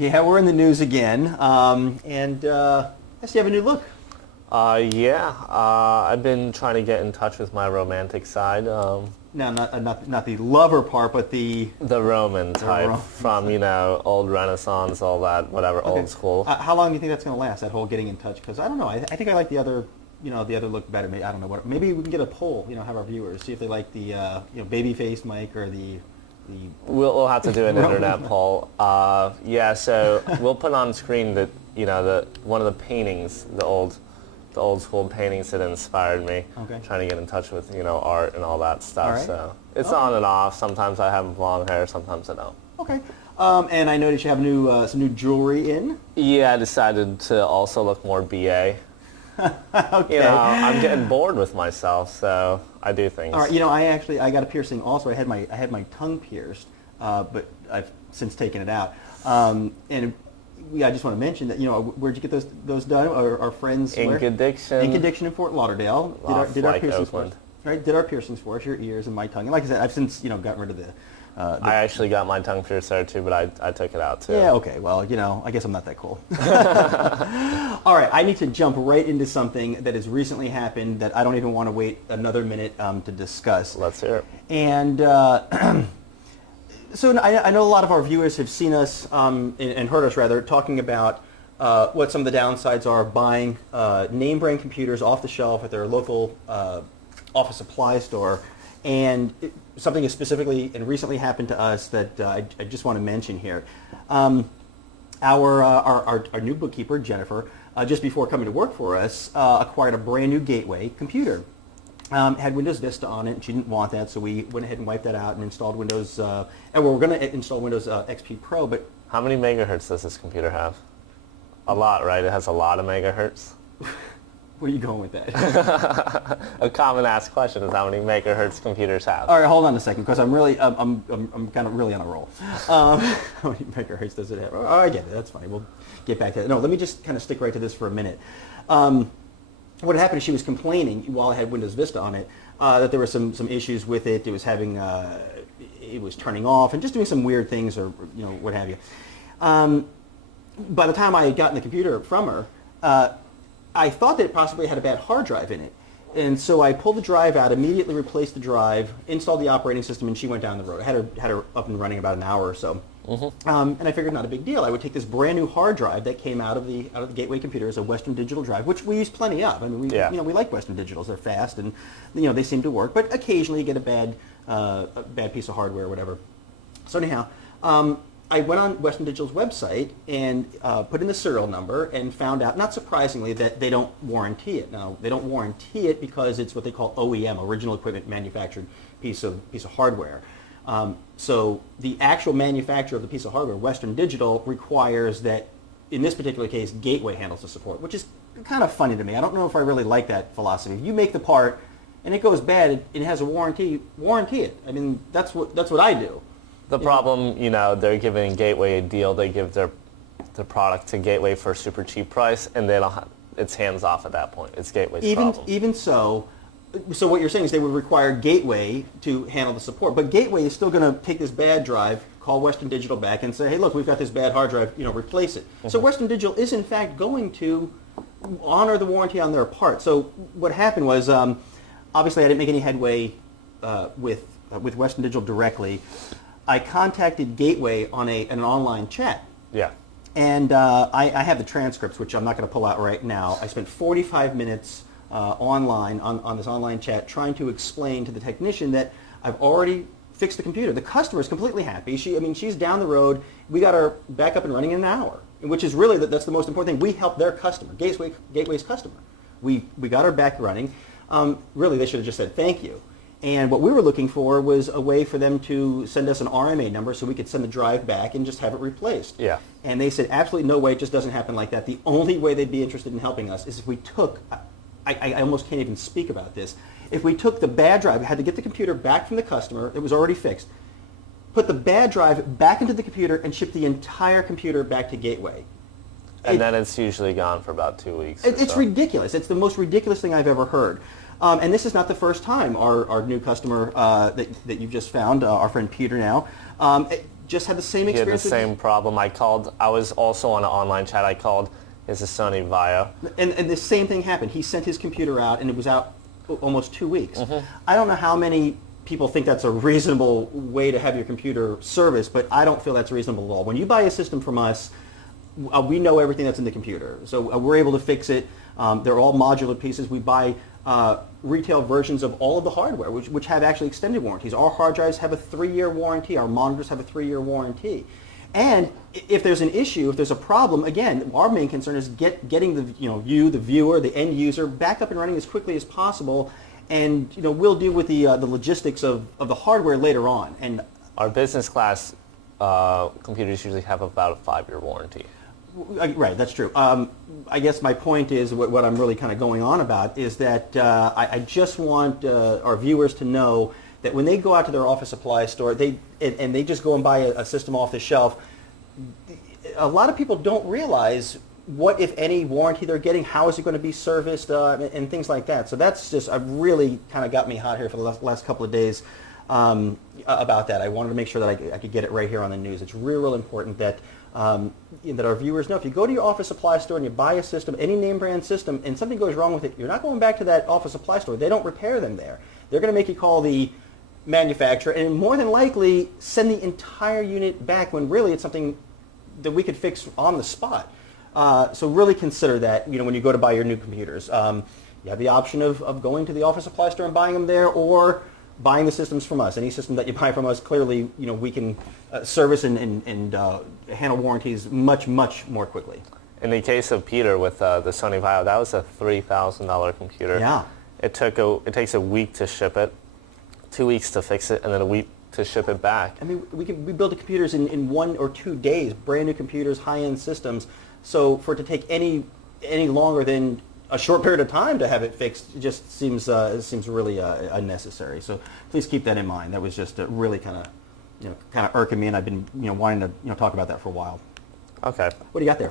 Yeah, we're in the news again, and I guess you have a new look. I've been trying to get in touch with my romantic side. No, not the lover part, but the Roman type Roman from, old Renaissance, all that, whatever, okay. old school. How long do you think that's going to last? That whole getting in touch? Because I don't know. I think I like the other, the other look better. Maybe, I don't know what. Maybe we can get a poll. Have our viewers see if they like the baby-faced Mike or the. We'll have to do an internet poll. So we'll put on screen that one of the paintings, the old school paintings that inspired me. Okay. Trying to get in touch with art and all that stuff. All right. So it's on and off. Sometimes I have long hair, sometimes I don't. Okay. And I noticed you have some new jewelry in. Yeah, I decided to also look more BA. Okay. I'm getting bored with myself, so I do things. All right. I got a piercing also. I had my tongue pierced, but I've since taken it out. And I just want to mention that where'd you get those done? Our friends Ink Addiction. Ink Addiction in Fort Lauderdale did our piercings for us. Right, did our piercings for us, your ears and my tongue. And like I said, I've since gotten rid of the. I actually got my tongue pierced there too, but I took it out too. Yeah, okay. Well, I guess I'm not that cool. All right, I need to jump right into something that has recently happened that I don't even want to wait another minute to discuss. Let's hear it. And so I know a lot of our viewers have seen us and heard us rather talking about what some of the downsides are of buying name brand computers off the shelf at their local office supply store. And something has specifically and recently happened to us that I just want to mention here. Our new bookkeeper, Jennifer, just before coming to work for us, acquired a brand new Gateway computer. Had Windows Vista on it, and she didn't want that, so we went ahead and wiped that out and installed Windows, and we're going to install Windows XP Pro, but... How many megahertz does this computer have? A lot, right? It has a lot of megahertz? Where are you going with that? A common asked question is how many megahertz computers have. All right, hold on a second, because I'm kind of really on a roll. How many megahertz does it have? Oh, I get it. That's funny. We'll get back to that. No, let me just kind of stick right to this for a minute. What happened is she was complaining while I had Windows Vista on it that there were some issues with it. It was having it was turning off and just doing some weird things or what have you. By the time I had gotten the computer from her. I thought that it possibly had a bad hard drive in it. And so I pulled the drive out, immediately replaced the drive, installed the operating system, and she went down the road. I had her up and running about an hour or so. Mm-hmm. And I figured not a big deal. I would take this brand new hard drive that came out of the Gateway computer as a Western Digital drive, which we use plenty of. I mean, we like Western Digitals. They're fast and they seem to work. But occasionally you get a bad piece of hardware or whatever. So anyhow, I went on Western Digital's website and put in the serial number and found out, not surprisingly, that they don't warranty it. Now, they don't warranty it because it's what they call OEM, original equipment manufactured piece of hardware. So the actual manufacturer of the piece of hardware, Western Digital, requires that, in this particular case, Gateway handles the support, which is kind of funny to me. I don't know if I really like that philosophy. If you make the part and it goes bad, it has a warranty it. I mean, that's what I do. The problem, they're giving Gateway a deal. They give their product to Gateway for a super cheap price, and it's hands off at that point. It's Gateway's problem. Even so what you're saying is they would require Gateway to handle the support, but Gateway is still going to take this bad drive, call Western Digital back, and say, hey, look, we've got this bad hard drive, replace it. Mm-hmm. So Western Digital is in fact going to honor the warranty on their part. So what happened was, obviously I didn't make any headway with Western Digital directly. I contacted Gateway on an online chat. Yeah. And I have the transcripts, which I'm not going to pull out right now. I spent 45 minutes online on this online chat trying to explain to the technician that I've already fixed the computer. The customer is completely happy. She's down the road. We got her back up and running in an hour, which is really that's the most important thing. We helped their customer, Gateway's customer. We got her back running. Really, they should have just said thank you. And what we were looking for was a way for them to send us an RMA number so we could send the drive back and just have it replaced. Yeah. And they said, absolutely no way, it just doesn't happen like that. The only way they'd be interested in helping us is if we took, I almost can't even speak about this, if we took the bad drive, we had to get the computer back from the customer, it was already fixed, put the bad drive back into the computer and ship the entire computer back to Gateway. And then it's usually gone for about 2 weeks. It's ridiculous. It's the most ridiculous thing I've ever heard. And this is not the first time our new customer that you've just found, our friend Peter now, just had the same He had the experience. same problem. I was also on an online chat. I called his Sony Vaio. And the same thing happened. He sent his computer out, and it was out almost 2 weeks. Mm-hmm. I don't know how many people think that's a reasonable way to have your computer serviced, but I don't feel that's reasonable at all. When you buy a system from us, we know everything that's in the computer. So we're able to fix it. They're all modular pieces. We buy retail versions of all of the hardware, which have actually extended warranties. Our hard drives have a 3-year warranty. Our monitors have a 3-year warranty. And if there's an issue, if there's a problem, again, our main concern is getting the viewer, the end user, back up and running as quickly as possible. And we'll deal with the logistics of the hardware later on. And our business class computers usually have about a 5-year warranty. Right, that's true. I guess my point is, what I'm really kind of going on about is that I just want our viewers to know that when they go out to their office supply store, and they just go and buy a system off the shelf, a lot of people don't realize what, if any, warranty they're getting, how is it going to be serviced, and things like that. So that's just really kind of got me hot here for the last couple of days about that. I wanted to make sure that I could get it right here on the news. It's real important that that our viewers know. If you go to your office supply store and you buy a system, any name brand system, and something goes wrong with it, you're not going back to that office supply store. They don't repair them there. They're going to make you call the manufacturer and more than likely send the entire unit back when really it's something that we could fix on the spot. So really consider that when you go to buy your new computers. You have the option of going to the office supply store and buying them there, or buying the systems from us. Any system that you buy from us, clearly we can service and handle warranties much more quickly. In the case of Peter with the Sony Vaio, that was a $3,000 computer. Yeah. It takes a week to ship it, 2 weeks to fix it, and then a week to ship it back. I mean, we build the computers in 1 or 2 days, brand new computers, high-end systems. So for it to take any longer than a short period of time to have it fixed, it just seems really unnecessary. So please keep that in mind. That was just really kind of irking me, and I've been wanting to talk about that for a while. Okay. What do you got there?